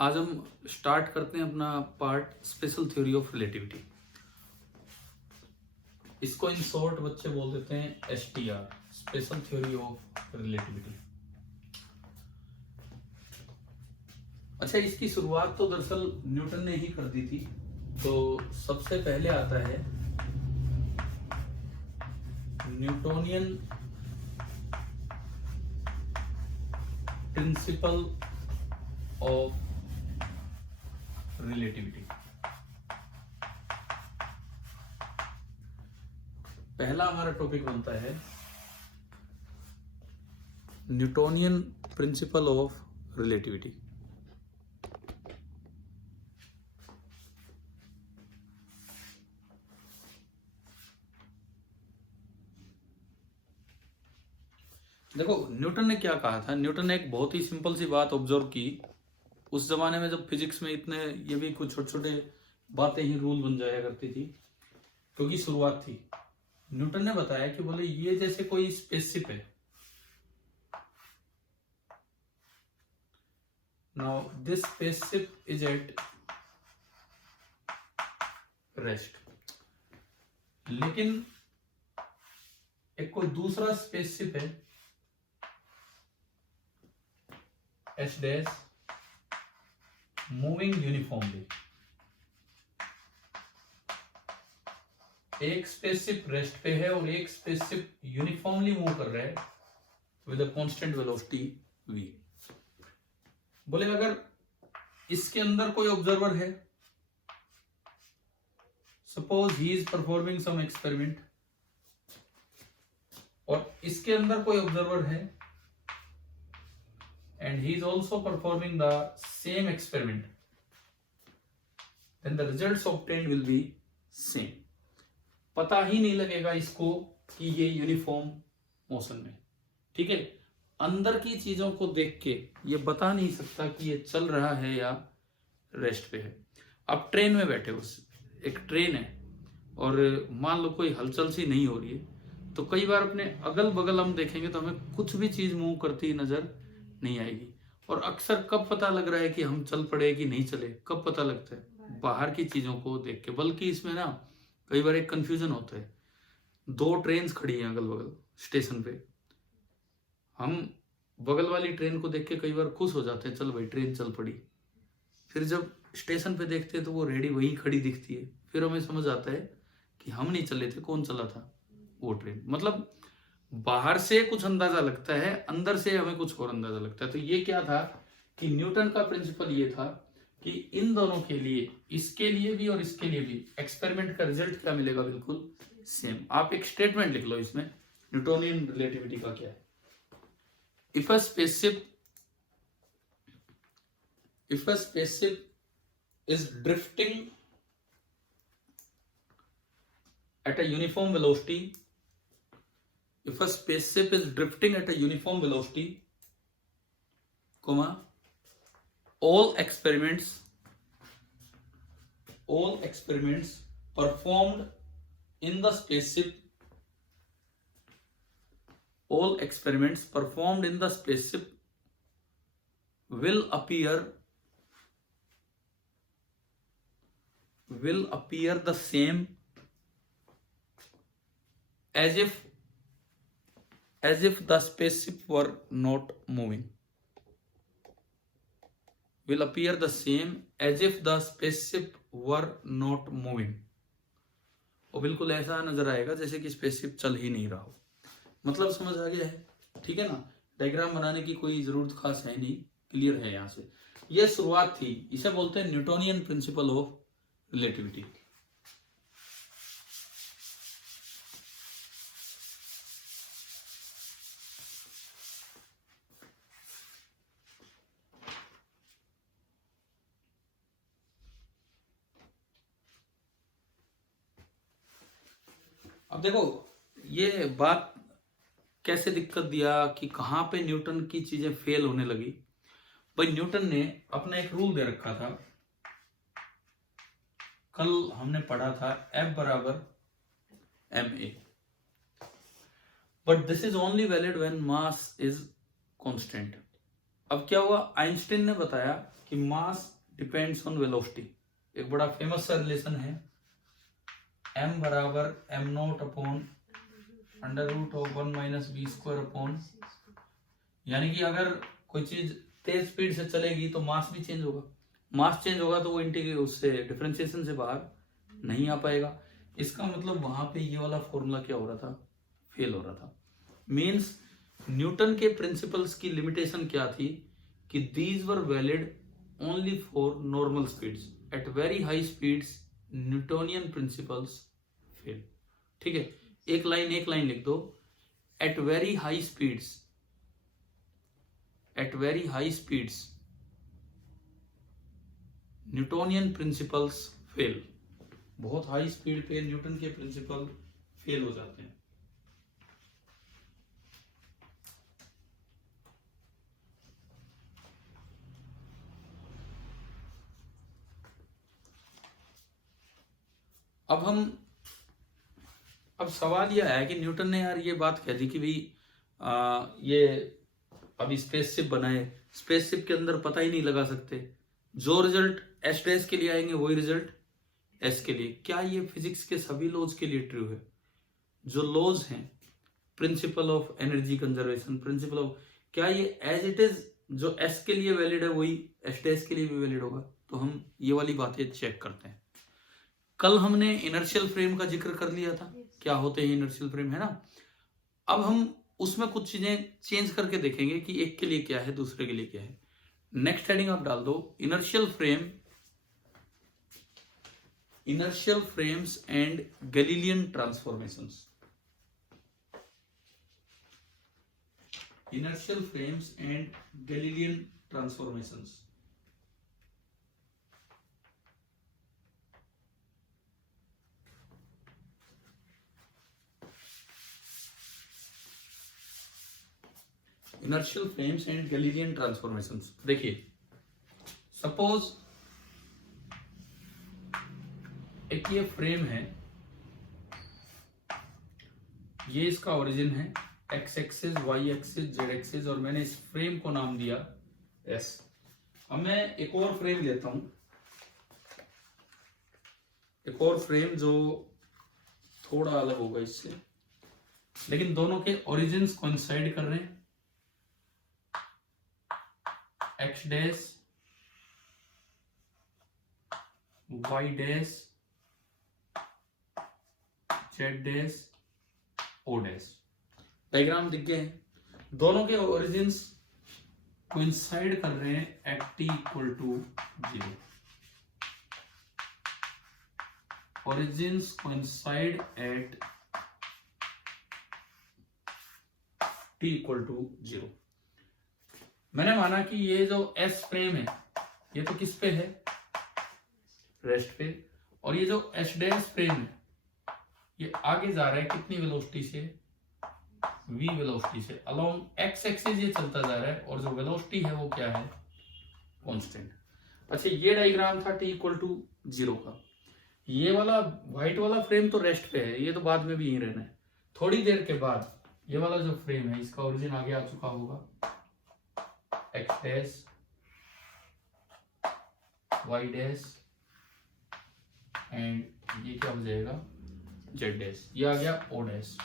आज हम स्टार्ट करते हैं अपना part special theory of relativity. इसको इन शॉर्ट बच्चे बोल देते हैं STR, special theory of relativity. अच्छा, इसकी शुरुआत तो दरअसल न्यूटन ने ही कर दी थी। तो सबसे पहले आता है न्यूटोनियन प्रिंसिपल ऑफ रिलेटिविटी। पहला हमारा टॉपिक बनता है न्यूटोनियन प्रिंसिपल ऑफ रिलेटिविटी। देखो, न्यूटन ने क्या कहा था। न्यूटन ने एक बहुत ही सिंपल सी बात ऑब्जर्व की। उस जमाने में जब फिजिक्स में इतने ये भी कुछ छोटे छोटे बातें ही रूल बन जाया करती थी, क्योंकि शुरुआत थी। न्यूटन ने बताया कि बोले ये जैसे कोई स्पेसशिप है। Now this spaceship is at rest, लेकिन एक कोई दूसरा स्पेसशिप है एच डैश मूविंग यूनिफॉर्मली। एक स्पेसशिप रेस्ट पे है और एक स्पेसशिप यूनिफॉर्मली मूव कर रहा है with a constant velocity v। बोले अगर इसके अंदर कोई ऑब्जर्वर है, suppose he is performing some experiment, और इसके अंदर कोई ऑब्जर्वर है and he is also performing the same experiment, then the results obtained will be same। पता ही नहीं लगेगा इसको कि ये यूनिफॉर्म मोशन में, ठीक है। अंदर की चीजों को देख के ये बता नहीं सकता कि ये चल रहा है या रेस्ट पे है। अब ट्रेन में बैठे हो, एक ट्रेन है और मान लो कोई हलचल सी नहीं हो रही है, तो कई बार अपने अगल बगल हम देखेंगे तो हमें कुछ भी चीज मूव करती नजर नहीं आएगी। और अक्सर कब पता लग रहा है कि हम चल पड़े कि नहीं चले, कब पता लगता है? बाहर की चीजों को देख के। बल्कि इसमें ना कई बार एक कंफ्यूजन होता है। दो ट्रेन्स खड़ी हैं अगल बगल स्टेशन पे, हम बगल वाली ट्रेन को देख के कई बार खुश हो जाते हैं, चल भाई ट्रेन चल पड़ी। फिर जब स्टेशन पे देखते हैं तो वो रेडी वहीं खड़ी दिखती है। फिर हमें समझ आता है कि हम नहीं चले थे, कौन चला था? वो ट्रेन। मतलब बाहर से कुछ अंदाजा लगता है, अंदर से हमें कुछ और अंदाजा लगता है। तो ये क्या था कि न्यूटन का प्रिंसिपल ये था कि इन दोनों के लिए, इसके लिए भी और इसके लिए भी, एक्सपेरिमेंट का रिजल्ट क्या मिलेगा? बिल्कुल सेम। आप एक स्टेटमेंट लिख लो इसमें न्यूटोनियन रिलेटिविटी का क्या है। If a spaceship is drifting at a uniform velocity, if a spaceship is drifting at a uniform velocity, comma, all experiments performed in the spaceship will appear the same as if the spaceship were not moving। will appear the same as if the spaceship were not moving। और बिल्कुल ऐसा नजर आएगा जैसे कि spaceship चल ही नहीं रहा हो। मतलब समझ आ गया है? ठीक है ना। डायग्राम बनाने की कोई जरूरत खास है नहीं, क्लियर है। यहां से यह शुरुआत थी। इसे बोलते हैं न्यूटोनियन प्रिंसिपल ऑफ रिलेटिविटी। अब देखो ये बात कैसे दिक्कत दिया कि कहां पे न्यूटन की चीजें फेल होने लगी। भाई न्यूटन ने अपना एक रूल दे रखा था, कल हमने पढ़ा था, F बराबर ma, but this is only valid when mass is constant. अब क्या हुआ, आइंस्टीन ने बताया कि मास डिपेंड्स ऑन वेलोसिटी। एक बड़ा फेमस सा रिलेशन है, m बराबर M naught upon under root of 1 minus B square upon, यानी कि अगर कोई चीज तेज स्पीड से चलेगी तो मास भी चेंज होगा, मास चेंज होगा तो वो इंटीग्रेट उससे डिफरेंशिएशन से बाहर नहीं आ पाएगा। इसका मतलब वहां पे ये वाला फॉर्मूला क्या हो रहा था, फेल हो रहा था। मींस न्यूटन के प्रिंसिपल्स की लिमिटेशन क्या थी कि these were valid only for normal speeds, at very high speeds Newtonian principles fail. ठीक है, एक लाइन लिख दो, at very high speeds, at very high speeds Newtonian principles fail. बहुत हाई स्पीड पे न्यूटन के प्रिंसिपल फेल हो जाते हैं। अब सवाल यह है कि न्यूटन ने यार ये बात कह दी कि भाई ये अभी स्पेसशिप बनाए, स्पेसशिप के अंदर पता ही नहीं लगा सकते, जो रिजल्ट एस डैश के लिए आएंगे वही रिजल्ट एस के लिए। क्या ये फिजिक्स के सभी लॉज के लिए ट्रू है? जो लॉज हैं, principle of energy conservation, principle of, क्या ये एज इट इज जो एस के लिए वैलिड है वही एस डैश के लिए भी वैलिड होगा? तो हम ये वाली बातें चेक करते हैं। कल हमने इनर्शियल फ्रेम का जिक्र कर लिया था, क्या होते हैं इनर्शियल फ्रेम, है ना। अब हम उसमें कुछ चीजें चेंज करके देखेंगे कि एक के लिए क्या है, दूसरे के लिए क्या है। नेक्स्ट हेडिंग आप डाल दो, inertial frame, inertial frames and Galilean transformations, inertial frames and Galilean transformations। inertial frames and Galilean transformations। देखिए, सपोज एक ये फ्रेम है, ये इसका ओरिजिन है, X axis, Y axis, Z axis, और मैंने इस फ्रेम को नाम दिया एस। अब मैं एक और फ्रेम लेता हूं, एक और फ्रेम जो थोड़ा अलग होगा इससे, लेकिन दोनों के ओरिजिन्स कोइंसाइड कर रहे हैं, X dash, Y dash, Z dash, O dash. Diagram दिख गए हैं, दोनों के ओरिजिन्स कोइंसाइड कर रहे हैं at T equal to 0। Origins coincide at T equal to 0। मैंने माना कि ये जो एस फ्रेम है ये तो किस पे है, रेस्ट पे, और ये जो एस डैश फ्रेम है ये आगे जा रहा है कितनी वेलोसिटी से, v वेलोसिटी से, अलोंग एक्स एक्सिस ये चलता जा रहा है, और जो वेलोसिटी है वो क्या है, कांस्टेंट। अच्छा, ये डायग्राम था t इक्वल टू 0 का। ये वाला व्हाइट वाला फ्रेम तो रेस्ट पे है, ये तो बाद में भी यहीं रहना है। थोड़ी देर के बाद ये वाला जो फ्रेम है इसका ओरिजिन आगे आ चुका होगा, X dash, Y dash, and ये क्या हो जाएगा, जेड डैश, ये आ गया ओ डैश।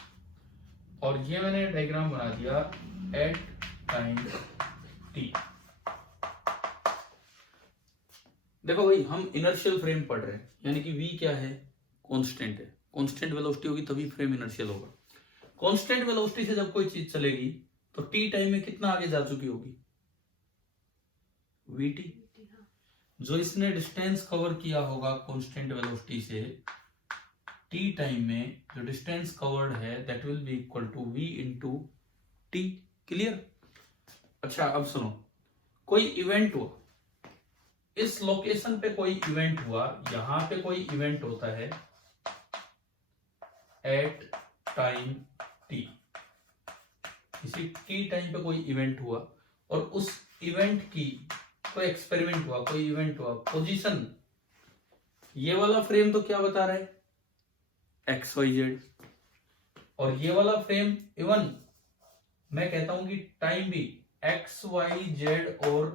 और ये मैंने डायग्राम बना दिया एट टाइम टी। देखो भाई, हम इनर्शियल फ्रेम पढ़ रहे हैं, यानी कि v क्या है, कांस्टेंट है। कांस्टेंट वेलोसिटी होगी तभी फ्रेम इनर्शियल होगा। कांस्टेंट वेलोसिटी से जब कोई चीज चलेगी तो t टाइम में कितना आगे जा चुकी होगी, vt। जो इसने डिस्टेंस कवर किया होगा कांस्टेंट वेलोसिटी से, t टाइम में जो डिस्टेंस कवर्ड है that will be equal to v into T. Clear? अच्छा, अब सुनो, कोई इवेंट हुआ, इस लोकेशन पे कोई इवेंट हुआ, यहां पे कोई इवेंट होता है एट टाइम t, किसी t टाइम पे कोई इवेंट हुआ, और उस इवेंट की कोई एक्सपेरिमेंट हुआ, कोई इवेंट हुआ, पोजीशन, ये वाला फ्रेम तो क्या बता रहा है, एक्स वाई जेड, और ये वाला फ्रेम इवन मैं कहता हूं कि टाइम भी एक्स वाई जेड और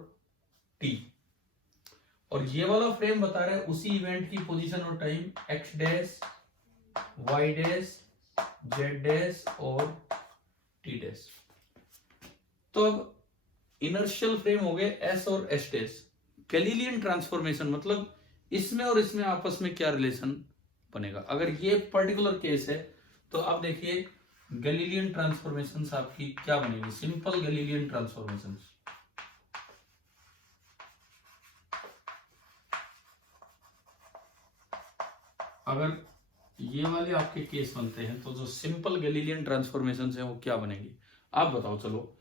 टी, और ये वाला फ्रेम बता रहा है उसी इवेंट की पोजीशन और time X dash Y dash Z dash और टी डैश। तो अब इनर्शियल फ्रेम हो गए एस और एस डैश। गैलीलियन ट्रांसफॉर्मेशन मतलब इसमें और इसमें आपस में क्या रिलेशन बनेगा। अगर ये पर्टिकुलर केस है तो अब देखिए गैलीलियन ट्रांसफॉर्मेशन आपकी क्या बनेगी, सिंपल गैलीलियन ट्रांसफॉर्मेशन। अगर ये वाले आपके केस बनते हैं तो जो सिंपल गैलीलियन ट्रांसफॉर्मेशन है वो क्या बनेगी आप बताओ। चलो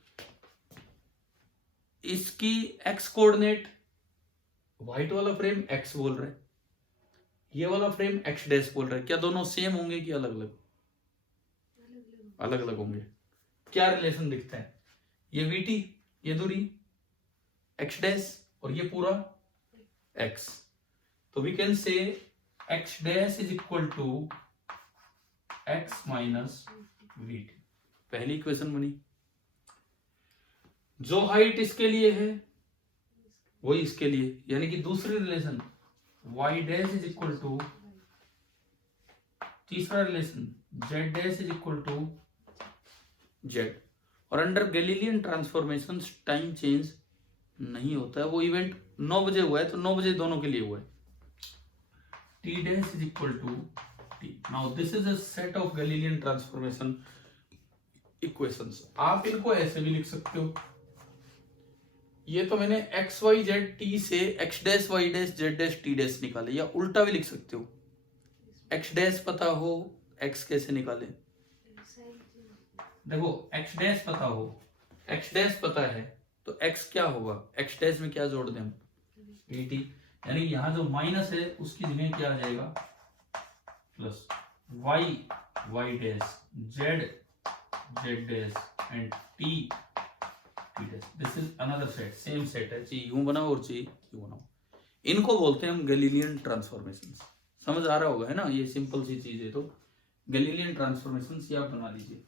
इसकी एक्स कोऑर्डिनेट, व्हाइट वाला फ्रेम एक्स बोल रहा है, ये वाला फ्रेम एक्स डैश बोल रहा है, क्या दोनों सेम होंगे कि अलग अलग? अलग अलग होंगे। क्या रिलेशन दिखता है, ये वीटी ये दूरी एक्स डैश और ये पूरा एक्स, तो we can say X dash is equal to X minus VT. पहली इक्वेशन बनी। जो हाइट इसके लिए है वही इसके लिए, यानी कि दूसरी relation y dash is equal to, तीसरा relation z dash is equal to z। और under Galilean transformation time change नहीं होता है, वो इवेंट 9 बजे हुआ है तो 9 बजे दोनों के लिए हुआ है। t dash is equal to t। Now this is a set of Galilean transformation equations. आप इनको ऐसे भी लिख सकते हो, ये तो मैंने एक्स वाई जेड टी से X dash Y dash Z dash T dash निकाले, या उल्टा भी लिख सकते हो, एक्स डैश पता हो एक्स कैसे निकाले। देखो एक्स डैश पता हो, एक्स डैश पता है तो एक्स क्या होगा, एक्स डैश में क्या जोड़ दें हम वीटी, यानी यहां जो माइनस है उसकी जगह क्या आ जाएगा plus, Y Y dash Z Z dash and T this is another set, same set है, चाहिए यूं बनाओ और चाहिए यूं बनाओ। इनको बोलते हैं हम गैलीलियन ट्रांसफॉर्मेशन। समझ आ रहा होगा है ना, ये सिंपल सी चीज है, तो गैलीलियन ट्रांसफॉर्मेशन ये आप बना लीजिए।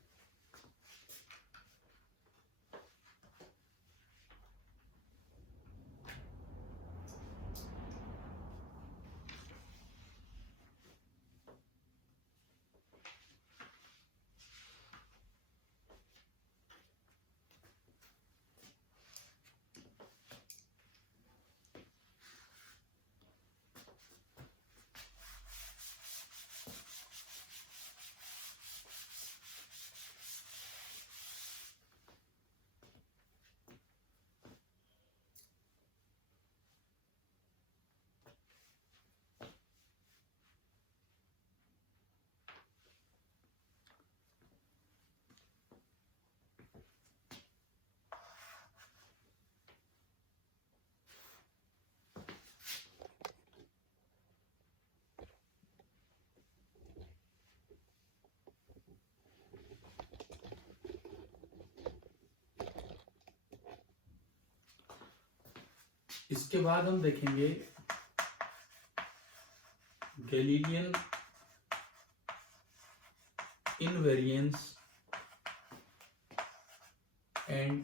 इसके बाद हम देखेंगे Galilean invariance and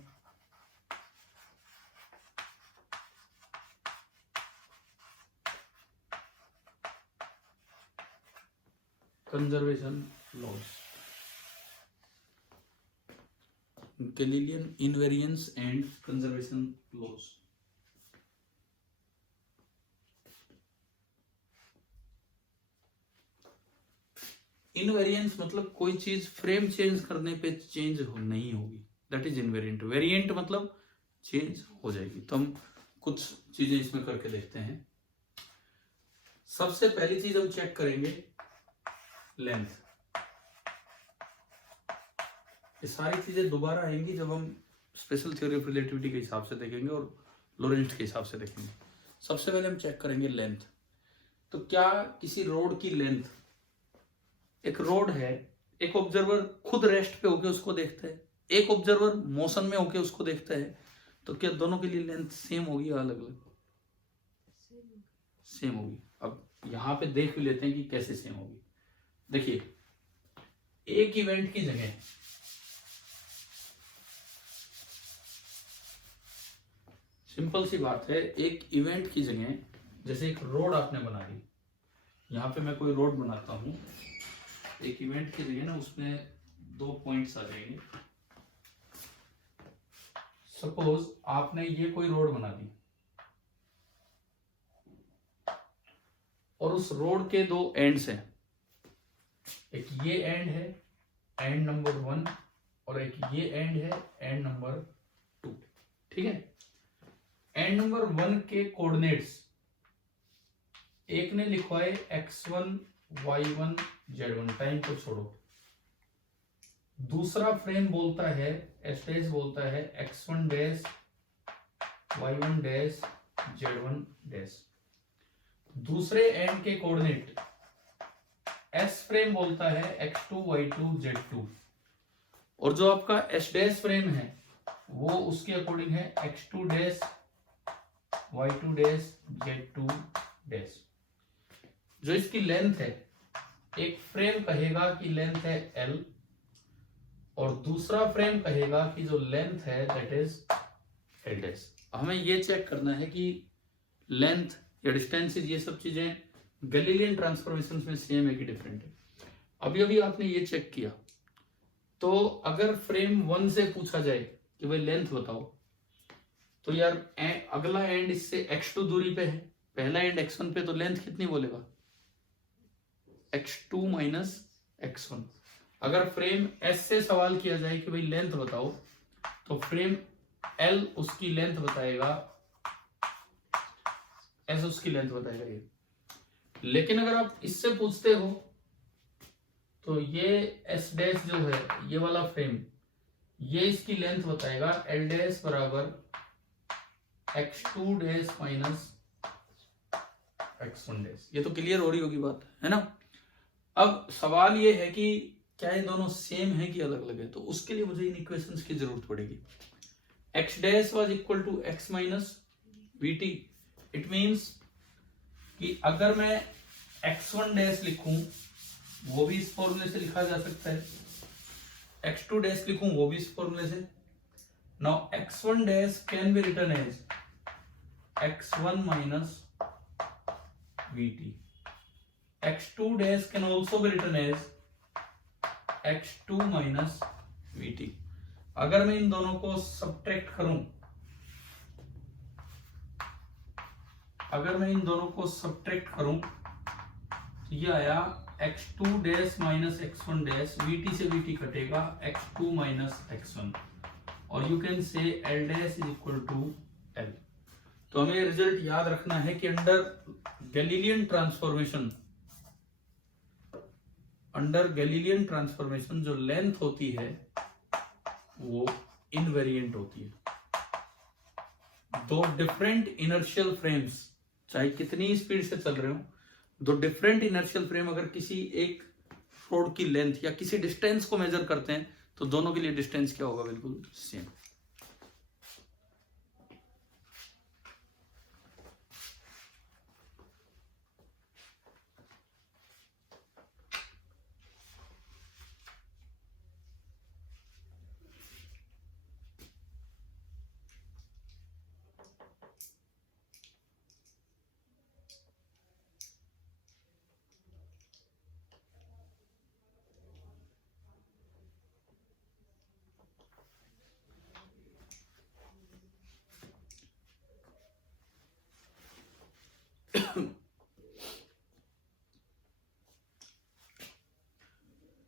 conservation laws. Galilean invariance and conservation laws. Invariance मतलब कोई चीज फ्रेम चेंज करने पे चेंज नहीं होगी, दैट इज इनवेरिएंट। वेरिएंट मतलब चेंज हो जाएगी। तो हम कुछ चीजें इसमें करके देखते हैं। सबसे पहली चीज हम चेक करेंगे लेंथ। ये सारी चीजें दोबारा आएंगी जब हम स्पेशल थ्योरी ऑफ रिलेटिविटी के हिसाब से देखेंगे और लोरेंट्ज के हिसाब से देखेंगे। सबसे पहले हम चेक करेंगे लेंथ। तो क्या किसी रोड की लेंथ, एक रोड है, एक ऑब्जर्वर खुद रेस्ट पे होके उसको देखता है, एक ऑब्जर्वर मोशन में होके उसको देखता है, तो क्या दोनों के लिए लेंथ सेम होगी या अलग अलग? सेम होगी। अब यहां पे देख भी लेते हैं कि कैसे सेम होगी। देखिए एक इवेंट की जगह सिंपल सी बात है, एक इवेंट की जगह जैसे एक रोड आपने बना दी, यहाँ पे मैं कोई रोड बनाता हूँ, एक इवेंट की जगह ना उसमें 2 पॉइंट्स आ जाएंगे। सपोज आपने ये कोई रोड बना दी और उस रोड के 2 एंड्स हैं, एक ये एंड है, एंड नंबर 1, और एक ये एंड है, एंड नंबर 2। ठीक है, एंड नंबर 1 के कोऑर्डिनेट्स एक ने लिखवाए x1 y1 z1, टाइम को छोड़ो। दूसरा फ्रेम बोलता है, एस डैश बोलता है x1 dash y1 dash z1 dash. दूसरे एंड के कोऑर्डिनेट एस फ्रेम बोलता है x2 y2 z2, और जो आपका एस डैश फ्रेम है वो उसके अकॉर्डिंग है x2 dash y2 dash z2 dash. जो इसकी लेंथ है, एक फ्रेम कहेगा कि लेंथ है L, और दूसरा फ्रेम कहेगा कि जो लेंथ है दैट इज L डैश। हमें ये चेक करना है कि लेंथ या डिस्टेंसेस, ये सब चीजें गैलीलियन ट्रांसफॉर्मेशन में सेम है कि डिफरेंट है। अभी अभी आपने ये चेक किया, तो अगर फ्रेम 1 से पूछा जाए कि भाई लेंथ बताओ, तो यार अगला एंड इससे x2 दूरी पे है, पहला एंड x1 पे, तो लेंथ कितनी बोलेगा x2 माइनस x1। अगर फ्रेम S से सवाल किया जाए कि भाई लेंथ बताओ, तो फ्रेम L उसकी लेंथ बताएगा, S उसकी लेंथ बताएगा ये। लेकिन अगर आप इससे पूछते हो तो ये S डैश जो है, ये वाला फ्रेम, ये इसकी लेंथ बताएगा L डैश बराबर x2 dash minus x1 dash. ये तो क्लियर हो रही होगी बात, है ना। अब सवाल ये है कि क्या ये दोनों सेम है कि अलग अलग है, तो उसके लिए मुझे इन इक्वेशंस की जरूरत पड़ेगी। x dash was equal to x minus vt, it means कि अगर मैं x1 डैश लिखूं वो भी इस फॉर्मूले से लिखा जा सकता है, x2 डैश लिखूं वो भी इस फॉर्मूले से। Now x1 dash can be written as x1 minus vt, x2 dash can also be written as x2 minus vt। अगर मैं इन दोनों को सब्ट्रैक्ट करूं, तो ये आया x2 dash minus x1 dash, vt से vt कटेगा, x2 माइनस x1, और you can say l dash is equal to l। तो हमें रिजल्ट याद रखना है कि अंडर गैलीलियन ट्रांसफॉर्मेशन जो लेंथ होती है वो इनवेरिएंट होती है। दो डिफरेंट इनर्शियल फ्रेम्स, चाहे कितनी स्पीड से चल रहे हो, दो डिफरेंट इनर्शियल फ्रेम अगर किसी एक रोड की लेंथ या किसी डिस्टेंस को मेजर करते हैं, तो दोनों के लिए डिस्टेंस क्या होगा, बिल्कुल सेम।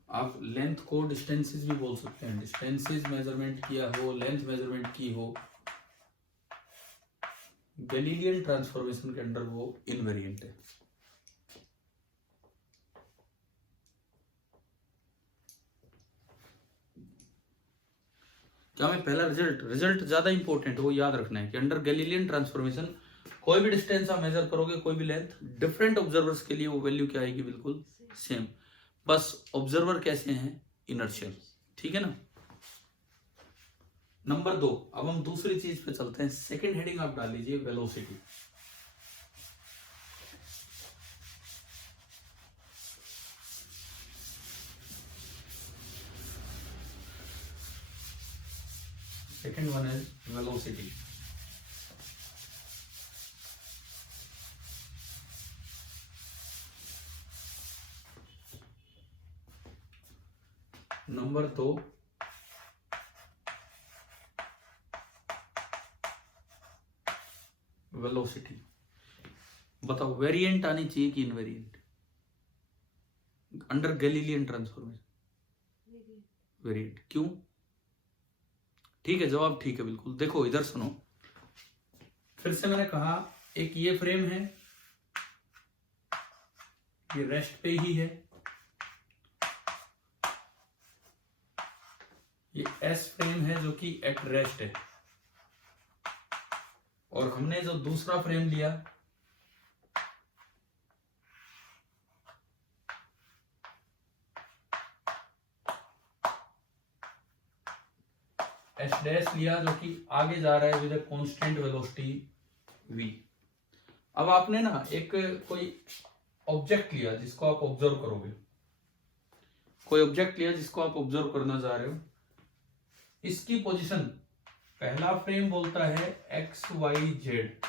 आप लेंथ को डिस्टेंसेस भी बोल सकते हैं, डिस्टेंसेस मेजरमेंट किया हो, लेंथ मेजरमेंट की हो, गैलीलियन ट्रांसफॉर्मेशन के अंडर वो इनवेरिएंट है। क्या मैं पहला रिजल्ट ज्यादा इंपॉर्टेंट है, वो याद रखना है कि अंडर गैलीलियन ट्रांसफॉर्मेशन कोई भी डिस्टेंस आप मेजर करोगे, कोई भी लेंथ, डिफरेंट ऑब्जर्वर्स के लिए वो वैल्यू क्या आएगी, बिल्कुल सेम। बस ऑब्जर्वर कैसे हैं, इनर्शियल। ठीक है ना। नंबर 2, अब हम दूसरी चीज पे चलते हैं। सेकंड हेडिंग आप डाल लीजिए velocity. Second one is velocity. Number 2, velocity. बताओ वेरिएंट आनी चाहिए कि invariant under Galilean transformation? Variant. क्यों? ठीक है, जवाब ठीक है बिल्कुल। देखो इधर सुनो, फिर से मैंने कहा एक ये फ्रेम है, ये रेस्ट पे ही है, ये एस फ्रेम है जो कि एट रेस्ट है, और हमने जो दूसरा फ्रेम लिया एस डैश लिया जो कि आगे जा रहा है विद कांस्टेंट वेलोसिटी v। अब आपने ना एक कोई ऑब्जेक्ट लिया जिसको आप ऑब्जर्व करोगे, कोई ऑब्जेक्ट लिया जिसको आप ऑब्जर्व करना जा रहे हो, इसकी पोजीशन पहला फ्रेम बोलता है x Y z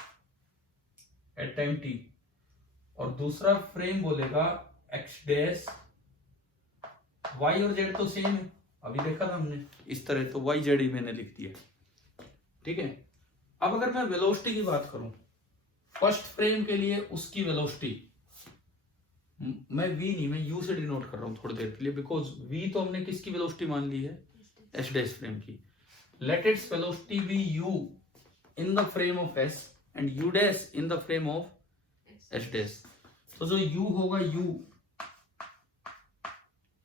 at time t, और दूसरा फ्रेम बोलेगा एक्स डैश। वाई और जेड तो सेम है, अभी देखा था हमने इस तरह, तो वाई जेड ही मैंने लिख दिया। ठीक है, अब अगर मैं वेलोसिटी की बात करूं, फर्स्ट फ्रेम के लिए उसकी वेलोसिटी, मैं v नहीं, मैं u से डिनोट कर रहा हूं थोड़ी देर के लिए, बिकॉज v तो हमने किसकी वेलोसिटी मान ली है? एस डैश फ्रेम की। Let its velocity be u in the frame of s and u dash in the frame of s dash. तो जो u होगा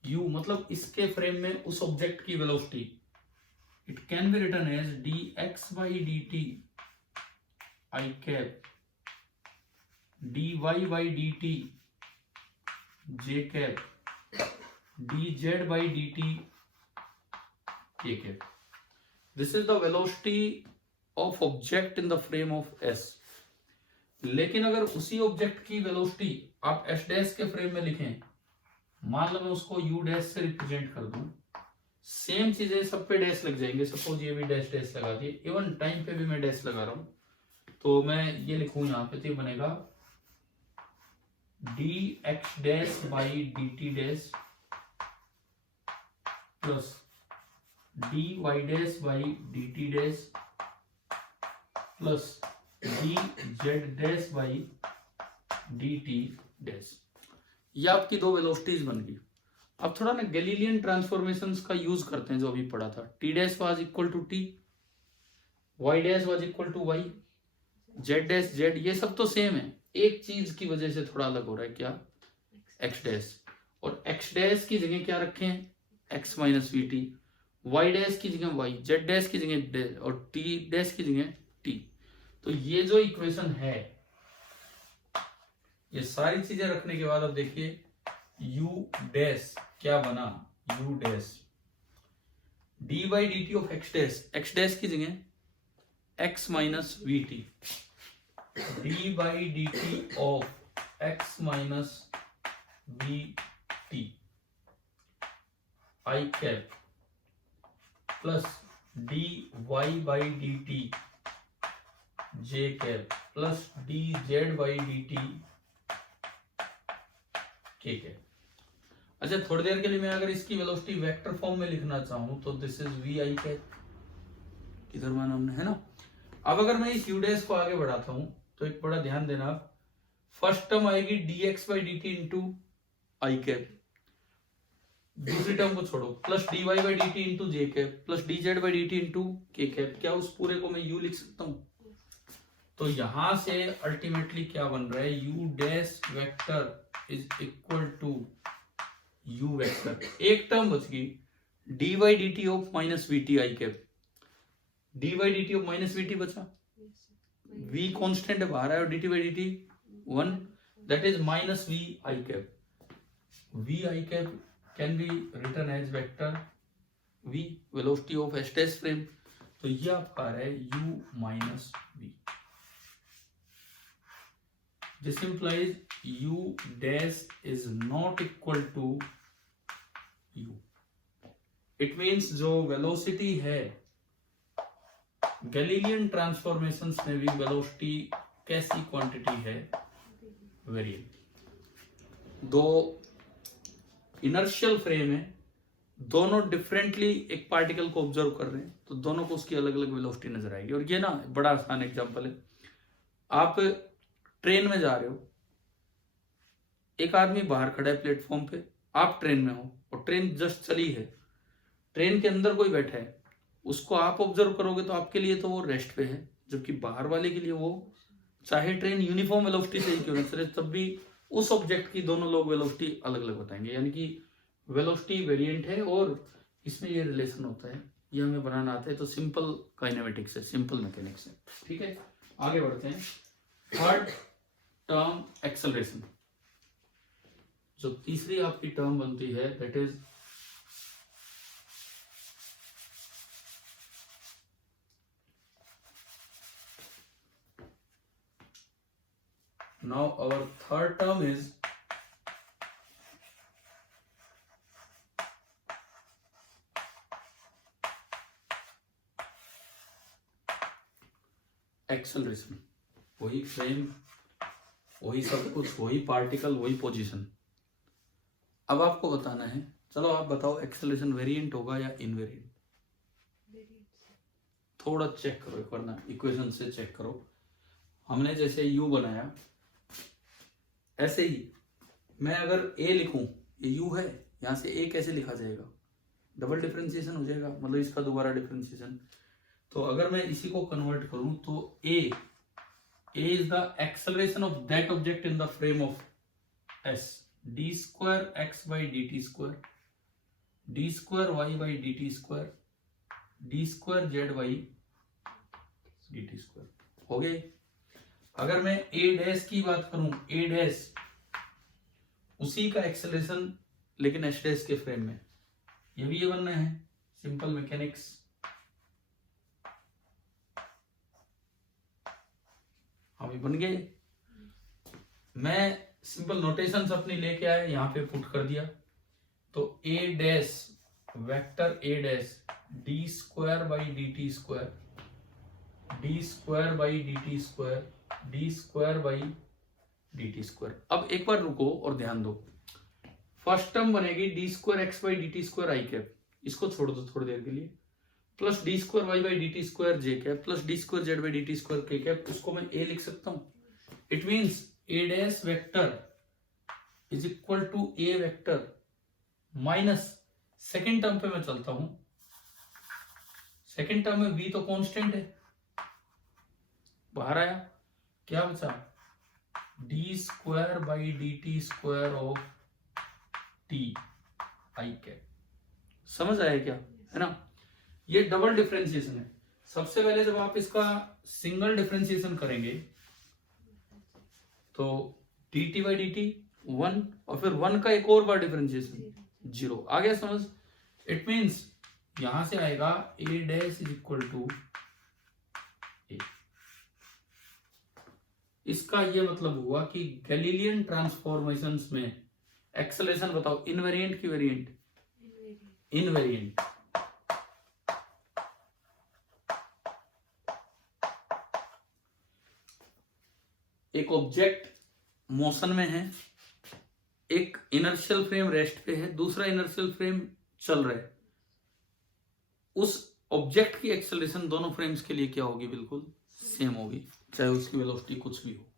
u मतलब इसके फ्रेम में उस ऑब्जेक्ट की velocity, it can be written as dx by dt I cap dy by dt j cap dz by dt k cap। This is the velocity of object in the frame of s। लेकिन अगर उसी object की velocity आप s dash के frame में लिखें, मान लो मैं उसको u डैश से रिप्रेजेंट कर दूं, सेम चीजें सब पे डैश लग जाएंगे। सपोज ये भी डैश डैश लगा दिए, इवन टाइम पे भी मैं डैश लगा रहा हूं, तो मैं ये लिखूं यहाँ पे, तो ये बनेगा dx dash by dt dash plus dy dash by dt dash plus dz dash by dt dash. ये आपकी दो वेलोसिटीज बन गई। अब थोड़ा ना गैलीलियन ट्रांसफॉर्मेशंस का यूज करते हैं जो अभी पढ़ा था। T dash was equal to t, y dash was equal to y, z dash z, ये सब तो सेम है, एक चीज की वजह से थोड़ा अलग हो रहा है, क्या? X dash. और एक्स डैश की जगह क्या रखे हैं? X minus v t, y dash की जगह वाई, जेड डैश की जगह डैश, और टी डैश की जगह टी। तो ये जो इक्वेशन है, ये सारी चीजें रखने के बाद अब देखिए u डैश क्या बना? u dash dy by d t of x dash, x dash की जगह x minus v t, d by d t of x minus v t i cap plus d y by d t j cap plus d z by d t k cap. अच्छा, थोड़ी देर के लिए मैं अगर इसकी velocity vector form में लिखना चाहूं तो this is v i cap, किधर माना हमने, है ना। अब अगर मैं इस u डैश को आगे बढ़ाता हूं तो एक बड़ा ध्यान देना, फर्स्ट टर्म आएगी dx by d T into I cap, दूसरी टर्म को छोड़ो, plus dy by d T into J cap plus dz by d T into के कैप। क्या उस पूरे को मैं u लिख सकता हूं? तो यहां से अल्टीमेटली क्या बन रहा है? u dash vector is equal to u vector. एक टर्म बच गई d by d t of minus v t i cap, d by d t of minus v t बचा, v कांस्टेंट है बाहर है, और d t by d t 1, that is minus v i cap. v i cap can be written as vector v velocity of s dash frame. तो ये आपका आ रहा है u minus v। This implies u dash is not equal to u. It means जो velocity है, Galilean transformations में भी velocity कैसी क्वांटिटी है? वेरिएबल। दो इनर्शियल फ्रेम है, दोनों डिफरेंटली एक पार्टिकल को ऑब्जर्व कर रहे हैं तो दोनों को उसकी अलग अलग वेलोसिटी नजर आएगी। और ये ना बड़ा आसान एग्जांपल है, आप ट्रेन में जा रहे हो, एक आदमी बाहर खड़ा है प्लेटफॉर्म पे, आप ट्रेन में हो और ट्रेन जस्ट चली है, ट्रेन के अंदर कोई बैठा है, उसको आप ऑब्जर्व करोगे तो आपके लिए तो वो रेस्ट पे है, जबकि बाहर वाले के लिए वो, चाहे ट्रेन यूनिफॉर्म वेलोसिटी से ही क्यों ना चले, तब भी उस ऑब्जेक्ट की दोनों लोग वेलोसिटी अलग अलग बताएंगे। यानी कि वेलोसिटी वेरिएंट है और इसमें ये रिलेशन होता है, ये हमें बनाना आता है। तो सिंपल काइनेमेटिक्स है, सिंपल मैकेनिक्स है। ठीक है, आगे बढ़ते हैं। थर्ड टर्म एक्सेलरेशन, जो तीसरी आपकी टर्म बनती है that is now our third term is acceleration. वही फ्रेम, वही सब कुछ, वही पार्टिकल, वही पोजीशन। अब आपको बताना है, चलो आप बताओ एक्सेलरेशन वेरिएंट होगा या इनवेरिएंट? थोड़ा चेक करो एक बार ना, इक्वेशन से चेक करो। हमने जैसे u बनाया, ऐसे ही मैं अगर a लिखूं, ये u है, यहां से a कैसे लिखा जाएगा? डबल डिफरेंशिएशन हो जाएगा, मतलब इसका दोबारा डिफरेंशिएशन। तो अगर मैं इसी को कन्वर्ट करूं तो a is the acceleration of that object in the frame of s, d square x by d t square, d square y by d t square, d square z by d t square. हो गए। अगर मैं a dash की बात करूं, a dash उसी का acceleration लेकिन h डैश के फ्रेम में, ये भी ये बनना है, सिंपल मैकेनिक्स। हम बन गए। मैं सिंपल नोटेशंस अपनी लेके आया, यहां पे पुट कर दिया। तो a dash vector a dash d square by d t square, d square by d t square, d square by d t square. अब एक बार रुको और ध्यान दो, फर्स्ट टर्म बनेगी d square x by d t square i cap, इसको छोड़ दो थोड़ी देर के लिए, plus d square y by d t square j cap, plus d square z by d t square के कैप। उसको मैं ए लिख सकता हूं। It means a dash vector is equal to a vector minus, second term पे मैं चलता हूं, सेकेंड टर्म में v तो कांस्टेंट है, बाहर आया, क्या बचा? D square by d t square of t i cap. समझ आया क्या? है ना, ये डबल डिफरेंशिएशन है। सबसे पहले जब आप इसका सिंगल डिफरेंशिएशन करेंगे तो D t by d t 1, और फिर 1 का एक और बार डिफरेंशिएशन 0। आ गया समझ? इट मीन्स यहां से आएगा a dash is equal to a. इसका ये मतलब हुआ कि गैलीलियन ट्रांसफॉर्मेशंस में एक्सेलरेशन बताओ, इनवेरिएंट की वेरिएंट? इनवेरिएंट। एक ऑब्जेक्ट मोशन में है, एक इनर्शियल फ्रेम रेस्ट पे है, दूसरा इनर्शियल फ्रेम चल रहा है, उस ऑब्जेक्ट की एक्सेलरेशन दोनों फ्रेम्स के लिए क्या होगी? बिल्कुल सेम होगी, चाहे उसकी वेलोसिटी कुछ भी हो।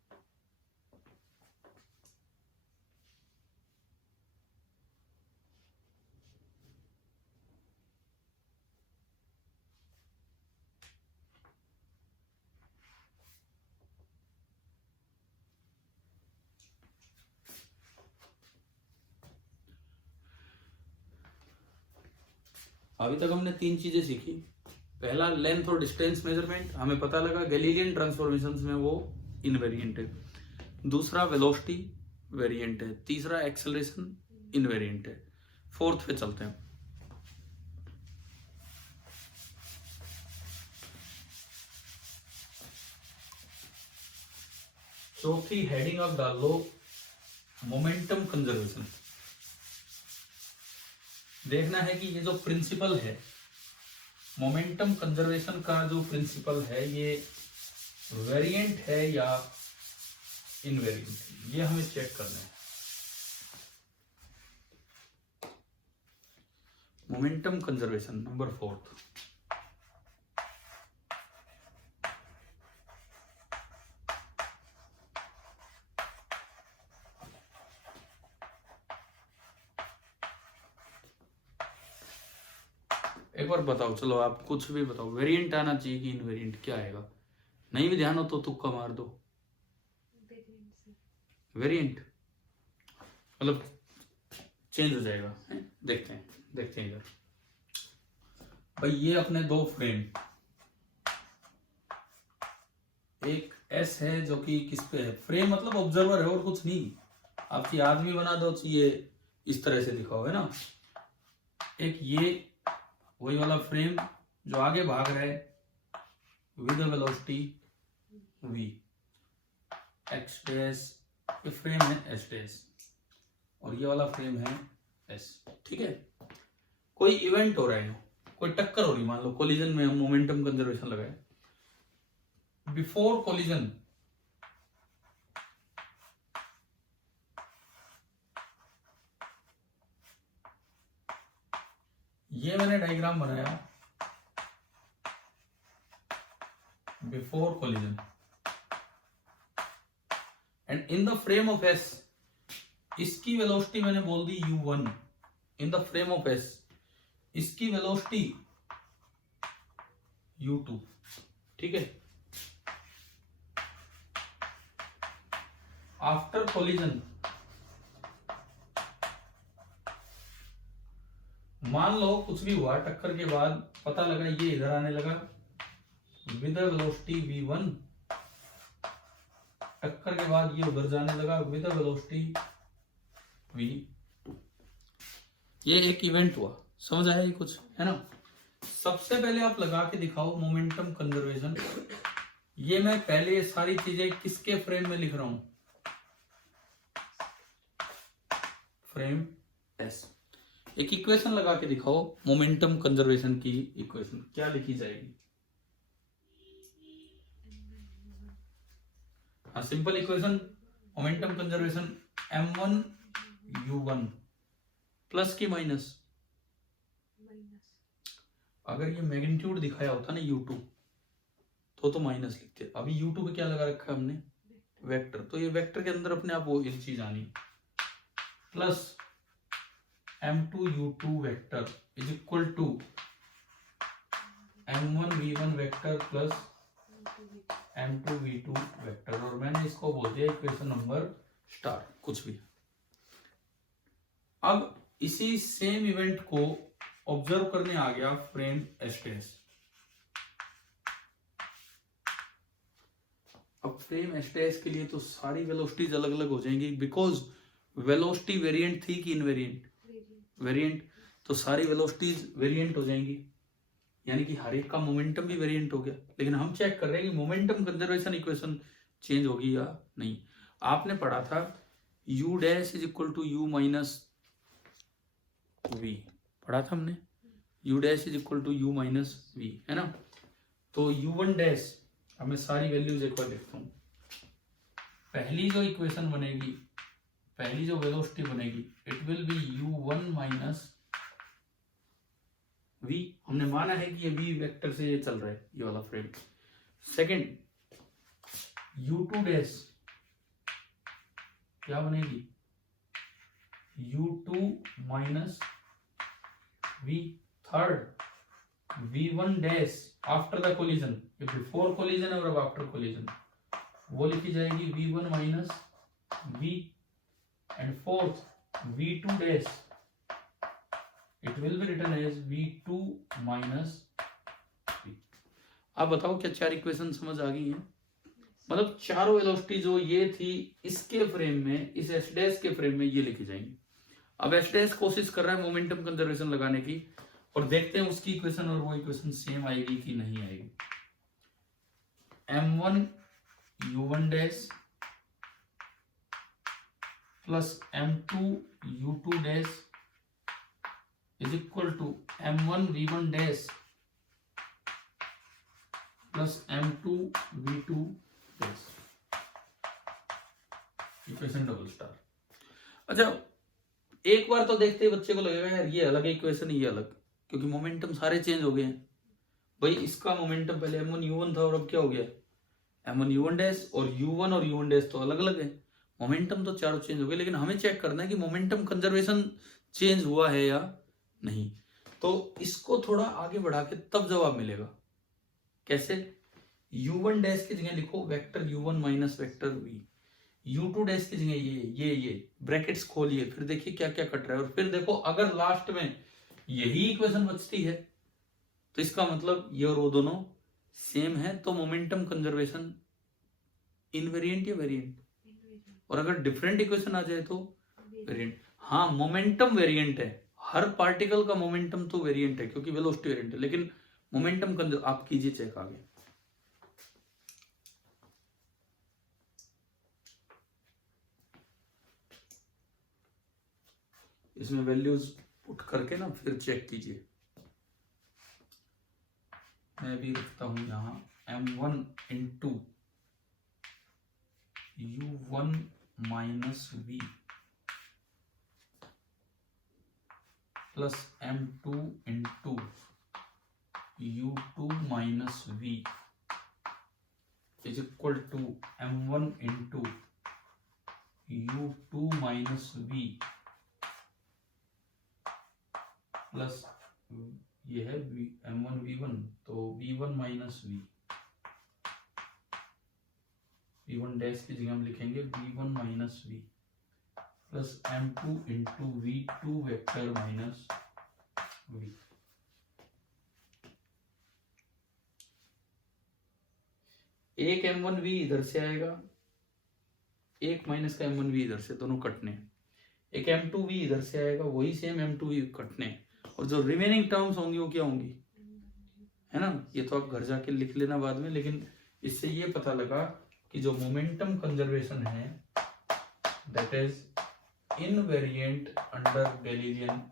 अभी तक हमने 3 चीजें सीखी। पहला लेंथ और डिस्टेंस मेजरमेंट, हमें पता लगा गैलीलियन ट्रांसफॉर्मेशंस में वो इनवेरिएंट है। दूसरा वेलोसिटी वेरिएंट है। तीसरा एक्सेलरेशन इनवेरिएंट है। फोर्थ पे चलते हैं। चौथी हेडिंग आप डाल लो मोमेंटम कंजर्वेशन। देखना है कि ये जो प्रिंसिपल है मोमेंटम कंजर्वेशन का, जो प्रिंसिपल है ये वेरिएंट है या इनवेरिएंट, ये हमें चेक करना है। Momentum conservation number 4। एक बार बताओ, चलो आप कुछ भी बताओ, वेरिएंट आना चाहिए कि इनवेरिएंट, क्या आएगा? नहीं भी ध्यान हो तो तुक्का मार दो। वेरिएंट मतलब चेंज हो जाएगा है? देखते हैं इधर भाई, ये अपने दो फ्रेम, एक एस है जो कि किस पे है, फ्रेम मतलब ऑब्जर्वर है और कुछ नहीं। आपकी आदमी बना दो चाहिए इस तरह से दिखाओ, है ना। एक ये वही वाला फ्रेम जो आगे भाग रहा है with velocity v, x dash, ये फ्रेम है एस डैश, और ये वाला फ्रेम है एस। ठीक है, कोई इवेंट हो रहा है, कोई टक्कर हो रही, मान लो कोलिजन में हम मोमेंटम कंजर्वेशन लगाए। बिफोर कोलिजन ये मैंने डायग्राम बनाया before collision, and in the frame of S इसकी वेलोसिटी मैंने बोल दी u1, in the frame of S इसकी वेलोसिटी u2। ठीक है, आफ्टर कोलिजन मान लो कुछ भी हुआ, टक्कर के बाद पता लगा ये इधर आने लगा विद वेलोसिटी v1, टक्कर के बाद ये उधर जाने लगा विद वेलोसिटी v2। ये एक इवेंट हुआ, समझ आया ये कुछ, है ना। सबसे पहले आप लगा के दिखाओ मोमेंटम कंजर्वेशन। ये मैं पहले ये सारी चीजें किसके फ्रेम में लिख रहा हूं, फ्रेम एस। एक इक्वेशन लगा के दिखाओ मोमेंटम कंजर्वेशन की इक्वेशन क्या लिखी जाएगी? हाँ, simple equation momentum conservation m1u1 plus की माइनस, अगर ये मैग्नीट्यूड दिखाया होता ना u2 तो माइनस लिखते। अभी u2 पे क्या लगा रखा है हमने, वेक्टर, तो ये वेक्टर के अंदर अपने आप वो एक चीज आनी, plus m2u2 vector is equal to m1v1 vector plus m2v2 vector, और मैंने इसको बोल दिया इक्वेशन नंबर स्टार, कुछ भी। अब इसी सेम इवेंट को ऑब्जर्व करने आ गया फ्रेम एस्टेस। अब फ्रेम एस्टेस के लिए तो सारी वेलोसिटीज अलग अलग हो जाएंगी, बिकॉज वेलोसिटी वेरिएंट थी कि इनवेरिएंट, वेरिएंट, तो सारी वेलोसिटीज वेरिएंट हो जाएंगी, यानी कि हर एक का मोमेंटम भी वेरिएंट हो गया। लेकिन हम चेक कर रहे हैं कि मोमेंटम कंजर्वेशन इक्वेशन चेंज होगी या नहीं। आपने पढ़ा था u dash is equal to u minus v, पढ़ा था हमने, u dash is equal to u minus v, है ना। तो u1 डैश, अब मैं सारी वैल्यूज एक बार लिखता हूं। पहली जो इक्वेशन बनेगी, पहली जो वेलोसिटी बनेगी, it will B u1 minus v, हमने माना है कि ये v वेक्टर से ये चल रहा है, ये वाला फ्रेम। सेकंड u2 डैश क्या बनेगी, u2 minus v। Third v1 dash after the collision, ये बिफोर कोलिजन और अब आफ्टर कोलिजन, वो लिखी जाएगी v1 minus v। And fourth v2 dash, it will be written as v2 minus v। आप बताओ क्या चार इक्वेशन समझ आ गई हैं? मतलब चारों वेलोसिटी जो ये थी इसके फ्रेम में, इस एस डैश के फ्रेम में ये लिखी जाएंगी। अब एस डैश कोशिश कर रहा है मोमेंटम कंजर्वेशन लगाने की, और देखते हैं उसकी इक्वेशन और वो इक्वेशन सेम आएगी कि नहीं आएगी। m1 u1 dash plus m2 u2 dash is equal to m1 v1 dash plus m2 v2 dash, equation double star. अच्छा, एक बार तो देखते ही बच्चे को लगेगा यार ये अलग इक्वेशन, ये अलग, क्योंकि मोमेंटम सारे चेंज हो गए हैं भाई। इसका मोमेंटम पहले m1u1 था और अब क्या हो गया m1u1 डैश, और u1 और u1 डैश तो अलग अलग है, मोमेंटम तो चारों चेंज हो गए, लेकिन हमें चेक करना है कि मोमेंटम कंजर्वेशन चेंज हुआ है या नहीं। तो इसको थोड़ा आगे बढ़ा के तब जवाब मिलेगा। कैसे? u1 डैश की जगह लिखो vector u1 minus vector v, u2 dash की जगह ये ब्रैकेट्स खोलिए, फिर देखिए क्या क्या कट रहा है, और फिर देखो अगर लास्ट में यही इक्वेशन बचती है तो इसका मतलब ये और वो दोनों सेम है, तो मोमेंटम कंजर्वेशन इनवेरिएंट या वेरिएंट, और अगर डिफरेंट इक्वेशन आ जाए तो वेरिएंट। हाँ, मोमेंटम वेरिएंट है, हर पार्टिकल का मोमेंटम तो वेरिएंट है क्योंकि वेलोसिटी वेरिएंट है, लेकिन मोमेंटम कंजर्व आप कीजिए चेक आगे। इसमें वैल्यूज पुट करके ना फिर चेक कीजिए। मैं भी लिखता हूं यहां m1 into u1 minus v plus m2 into u2 minus v is equal to m1 into u2 minus v plus ये है m1 v1, तो v1 माइनस v1 डैश की जगह हम लिखेंगे v1 minus v plus m2 into v2 vector minus v। एक m1v इधर से आएगा, एक माइनस का m1v इधर से, दोनों कटने। एक m2v इधर से आएगा, वही सेम m2v कटने, और जो रिमेनिंग टर्म्स होंगी वो क्या होंगी, है ना। ये तो आप घर जाके लिख लेना बाद में, लेकिन इससे ये पता लगा कि जो मोमेंटम कंजर्वेशन है that is invariant under Galilean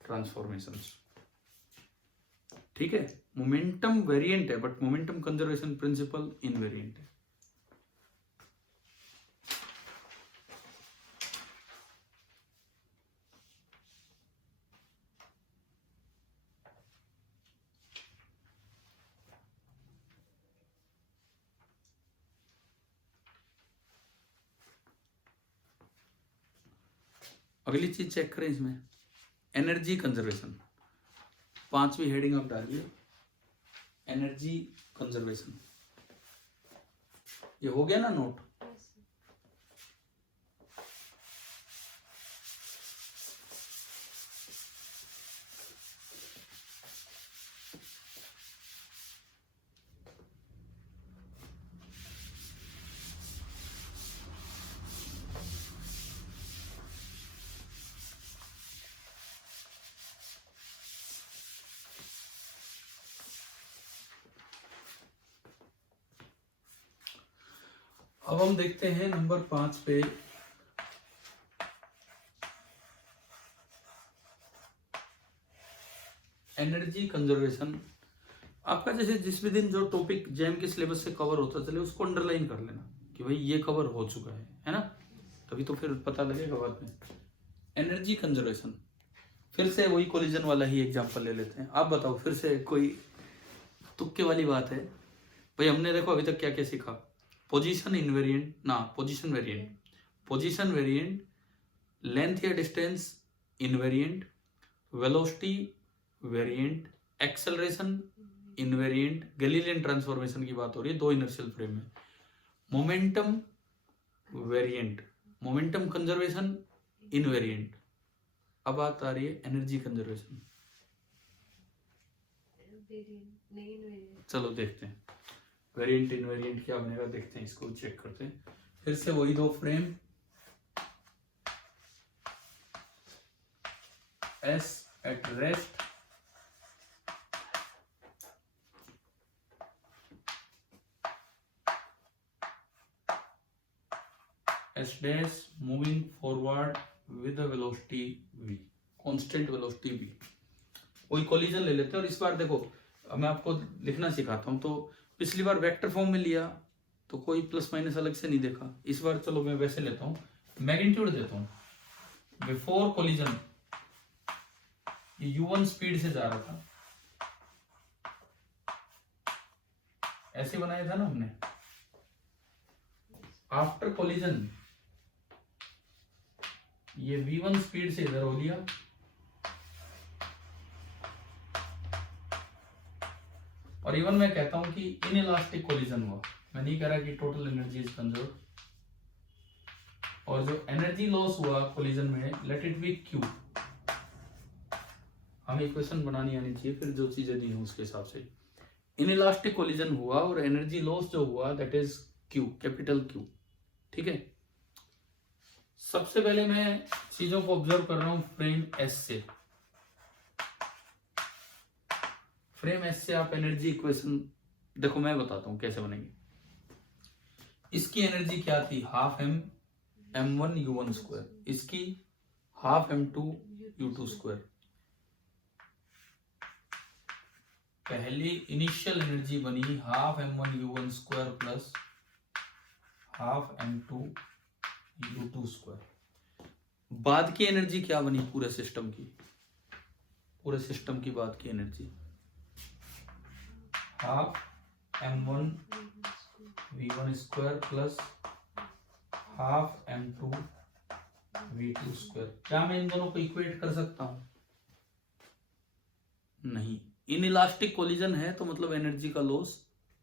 transformations. ठीक है, मोमेंटम वेरिएंट है but momentum conservation principle invariant है। अगली चीज चेक करें इसमें, एनर्जी कंजर्वेशन। 5वीं हेडिंग आप डालिए एनर्जी कंजर्वेशन। ये हो गया ना नोट? अब हम देखते हैं नंबर 5 पे, एनर्जी कंजर्वेशन। आपका जैसे जिस भी दिन जो टॉपिक जैम के सिलेबस से कवर होता चले उसको अंडरलाइन कर लेना कि भाई ये कवर हो चुका है ना, तभी तो फिर पता लगेगा बाद में। एनर्जी कंजर्वेशन, फिर से वही कोलिजन वाला ही एग्जांपल ले लेते हैं। आप बताओ, फिर से कोई तुक्के वाली बात है भाई। हमने देखो अभी तक क्या क्या सीखा, पोजीशन इनवेरिएंट ना position variant, position variant, length या distance invariant, velocity variant, acceleration invariant, Galilean transformation की बात हो रही है 2 इनर्शियल फ्रेम में। Momentum variant, momentum conservation invariant. अब बात आ रही है एनर्जी कंजर्वेशन। चलो देखते हैं वेरिएंट इनवेरिएंट क्या बनेगा, देखते हैं, इसको चेक करते हैं। फिर से वही 2 frame, S at rest, S dash moving forward with a velocity v, constant velocity v। वही कोलिजन ले लेते हैं, और इस बार देखो मैं आपको लिखना सिखाता हूं। तो पिछली बार वेक्टर फॉर्म में लिया तो कोई प्लस माइनस अलग से नहीं देखा, इस बार चलो मैं वैसे लेता हूं, मैग्नीट्यूड देता हूं। बिफोर कोलिजन ये u1 स्पीड से जा रहा था, ऐसे बनाया था ना हमने। आफ्टर कोलिजन ये v1 स्पीड से इधर हो लिया, और इवन मैं कहता हूं कि इनइलास्टिक कोलिजन हुआ। मैं नहीं कह रहा कि टोटल एनर्जी इज कंजर्व, और जो एनर्जी लॉस हुआ कोलिजन में, लेट इट बी क्यू। हमें इक्वेशन बनानी आनी चाहिए, फिर जो चीजें दी हूं उसके हिसाब से। इनइलास्टिक कोलिजन हुआ और एनर्जी लॉस जो हुआ that is Q, capital Q. ठीक है, सबसे पहले मैं चीजों को ऑब्जर्व कर रहा हूं फ्रेम एस से। फ्रेम एस से आप एनर्जी इक्वेशन देखो, मैं बताता हूं कैसे बनेंगे। इसकी एनर्जी क्या थी, हाफ m1 u1 स्क्वायर, इसकी हाफ m2 u2 स्क्वायर। पहली इनिशियल एनर्जी बनी half m1 u1 square plus half m2 u2 square. बाद की एनर्जी क्या बनी पूरे सिस्टम की, पूरे सिस्टम की बाद की energy half m1 v1 square plus half m2 v2 square. क्या मैं इन दोनों को इक्वेट कर सकता हूं? नहीं। इनइलास्टिक कोलिजन है तो मतलब एनर्जी का लॉस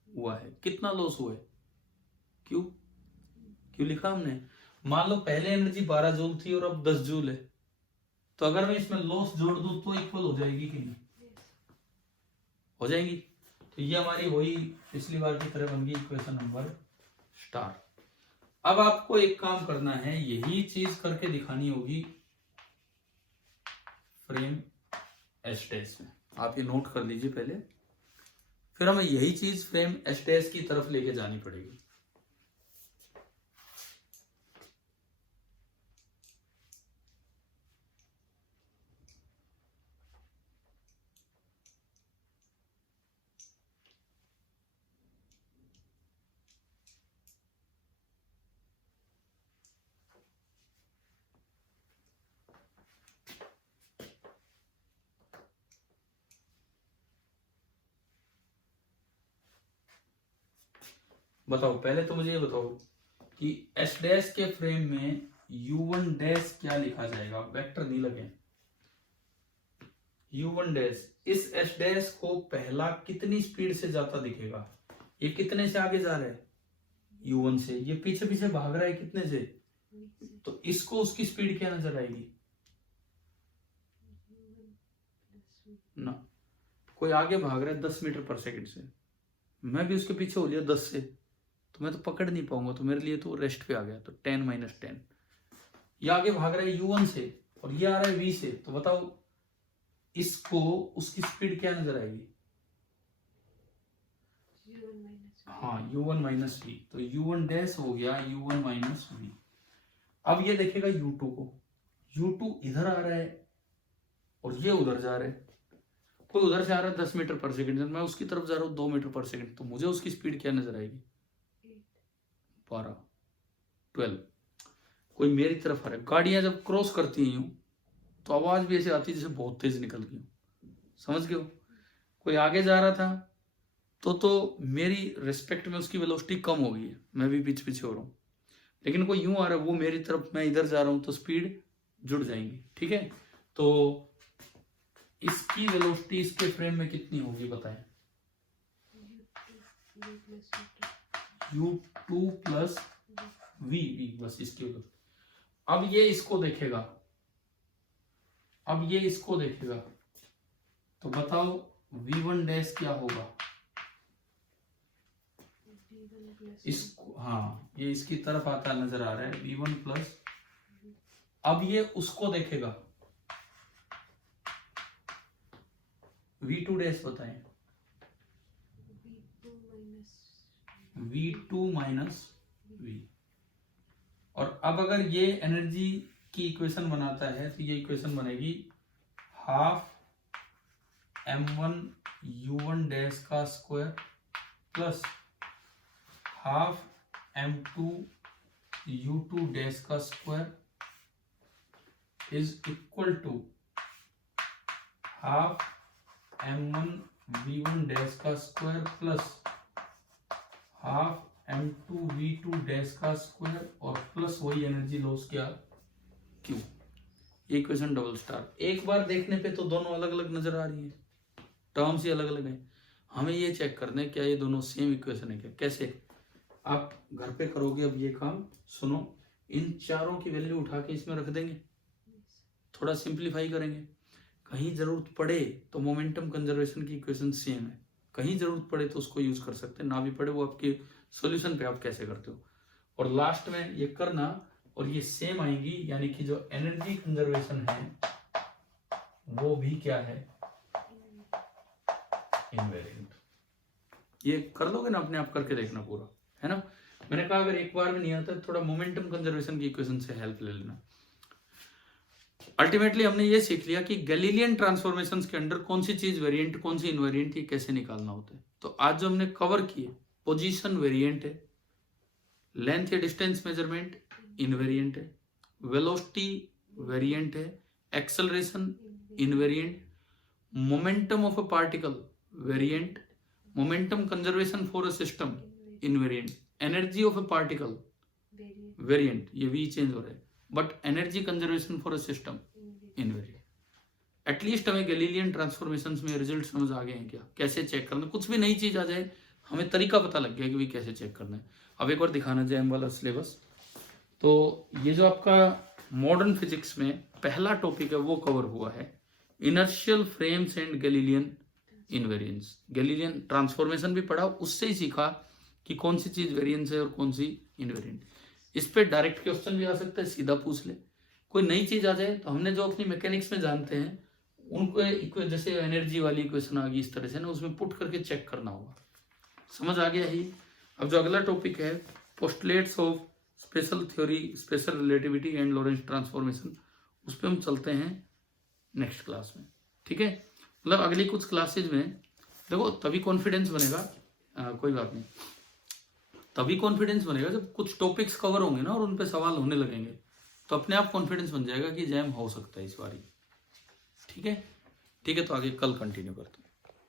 हुआ है। कितना लॉस हुआ है? क्यों क्यों लिखा हमने? मान लो पहले एनर्जी 12 जूल थी और अब 10 जूल है, तो अगर मैं इसमें लॉस जोड़ दूं तो इक्वल हो जाएगी कि नहीं? हो जाएगी। तो ये हमारी वही पिछली बार की तरह बन गई इक्वेशन नंबर स्टार। अब आपको एक काम करना है, यही चीज करके दिखानी होगी फ्रेम एस टेस्ट में। आप ये नोट कर लीजिए पहले, फिर हमें यही चीज फ्रेम एस टेस्ट की तरफ लेके जानी पड़ेगी। बताओ, पहले तो मुझे ये बताओ कि एस डैश के फ्रेम में u1 डैश क्या लिखा जाएगा? वेक्टर नहीं लगे। u1 डैश, इस एस डैश को पहला कितनी स्पीड से जाता दिखेगा? ये कितने से आगे जा रहा है? u1 से। ये पीछे पीछे भाग रहा है कितने से? तो इसको उसकी स्पीड क्या नजर आएगी? ना, कोई आगे भाग रहा है 10 मीटर पर सेकंड से, मैं भी उसके पीछे हो लिया 10 से, तो मैं तो पकड़ नहीं पाऊंगा, तो मेरे लिए तो रेस्ट पे आ गया। तो 10 - 10। ये आगे भाग रहा है u1 से और ये आ रहा है v से, तो बताओ इसको उसकी स्पीड क्या नजर आएगी? हाँ, u1 - v। तो u1 डैश हो गया u1 - v। अब ये देखेगा u2 को, u2 इधर आ रहा है और ये उधर जा रहा है। कोई उधर से आ रहा है 10 मीटर पर सेकंड, मैं उसकी तरफ जा रहा हूँ 2 मीटर पर सेकंड, तो मुझे उसकी स्पीड क्या नजर आएगी? 12 12। कोई मेरी तरफ आ रहा है। गाड़ियां जब क्रॉस करती हैं यूं, तो आवाज भी ऐसे आती है जैसे बहुत तेज निकल गई। समझ गए हो? कोई आगे जा रहा था तो मेरी रिस्पेक्ट में उसकी वेलोसिटी कम हो गई है, मैं भी पीछे पीछे हो रहा हूँ। लेकिन कोई यूं आ रहा है, वो मेरी तरफ, मैं इधर जा रहा हूं, तो स्पीड जुड़ जाएंगी। ठीक है, तो इसकी वेलोसिटी इसके फ्रेम में कितनी होगी बताएं? u2 प्लस v, बस इसकी वेलोसिटी। अब ये इसको देखेगा, अब ये इसको देखेगा, तो बताओ v1 डैश क्या होगा? इसको, हाँ, ये इसकी तरफ आता नजर आ रहा है v1 प्लस। अब ये उसको देखेगा, v2 डैश बताएं? v2 minus v। और अब अगर ये एनर्जी की इक्वेशन बनाता है तो ये इक्वेशन बनेगी हाफ m1 u1 डैश का square plus half m2 u2 dash का square is equal to half m1 v1 dash का square plus half m2 v2 dash का स्क्वायर और प्लस वही एनर्जी लॉस क्या Q। Equation double star. एक बार देखने पे तो दोनों अलग अलग नजर आ रही है, टर्म्स ही अलग अलग है। हमें ये चेक करना है क्या ये दोनों सेम इक्वेशन है क्या। कैसे आप घर पे करोगे अब ये काम, सुनो, इन चारों की वैल्यू उठा के इसमें रख देंगे, थोड़ा सिंप्लीफाई करेंगे। कहीं जरूरत पड़े तो मोमेंटम कंजर्वेशन की इक्वेशन सेम है, कहीं जरूरत पड़े तो उसको यूज कर सकते हैं, ना भी पड़े वो आपके सॉल्यूशन पे आप कैसे करते हो। और लास्ट में ये करना और ये सेम आएंगी, यानी कि जो एनर्जी कंजर्वेशन है वो भी क्या है, इनवेरिएंट। ये कर लोगे ना, अपने आप करके देखना पूरा, है ना। मैंने कहा अगर एक बार भी नहीं आता थोड़ा मोमेंटम कंजर्वेशन की इक्वेशन से हेल्प ले लेना। अल्टीमेटली हमने ये सीख लिया कि गैलीलियन ट्रांसफॉर्मेशंस के अंदर कौन सी चीज वेरिएंट कौन सी इनवेरिएंट ये कैसे निकालना होता है। तो आज जो हमने कवर किए, पोजीशन वेरिएंट है, लेंथ या डिस्टेंस मेजरमेंट इनवेरिएंट है, वेलोसिटी वेरिएंट है, acceleration invariant, momentum of a particle variant, momentum conservation for a system invariant, energy of a particle variant, ये भी चेंज हो रहा है, but energy conservation for a system invariant. At least हमें Galilean transformations में result समझ आ गए हैं क्या, कैसे चेक करना। कुछ भी नई चीज आ जाए हमें तरीका पता लग गया कि भाई कैसे चेक करना है। अब एक बार दिखाना जैम वाला सिलेबस। तो ये जो आपका मॉडर्न फिजिक्स में पहला टॉपिक है वो कवर हुआ है, inertial frames and Galilean invariance. Galilean transformation भी पढ़ा, उससे ही सीखा कि कौन सी चीज वेरिएंस है और कौन सी इनवेरिएंट। इस पे डायरेक्ट क्वेश्चन भी आ सकता है, सीधा पूछ ले। कोई नई चीज आ जाए तो हमने जो अपनी मैकेनिक्स में जानते हैं उनको, जैसे एनर्जी वाली इक्वेशन आ गई इस तरह से ना, उसमें पुट करके चेक करना होगा। समझ आ गया ही। अब जो अगला टॉपिक है postulates of special theory, special relativity and Lorentz transformation, उस पर हम चलते हैं नेक्स्ट क्लास में, ठीक है। मतलब अगली कुछ क्लासेज में देखो तभी कॉन्फिडेंस बनेगा, कोई बात नहीं, तभी कॉन्फिडेंस बनेगा जब कुछ टॉपिक्स कवर होंगे ना और उन पे सवाल होने लगेंगे, तो अपने आप कॉन्फिडेंस बन जाएगा कि जैम हो सकता है इस बारी। ठीक है, ठीक है, तो आगे कल कंटिन्यू करते हैं।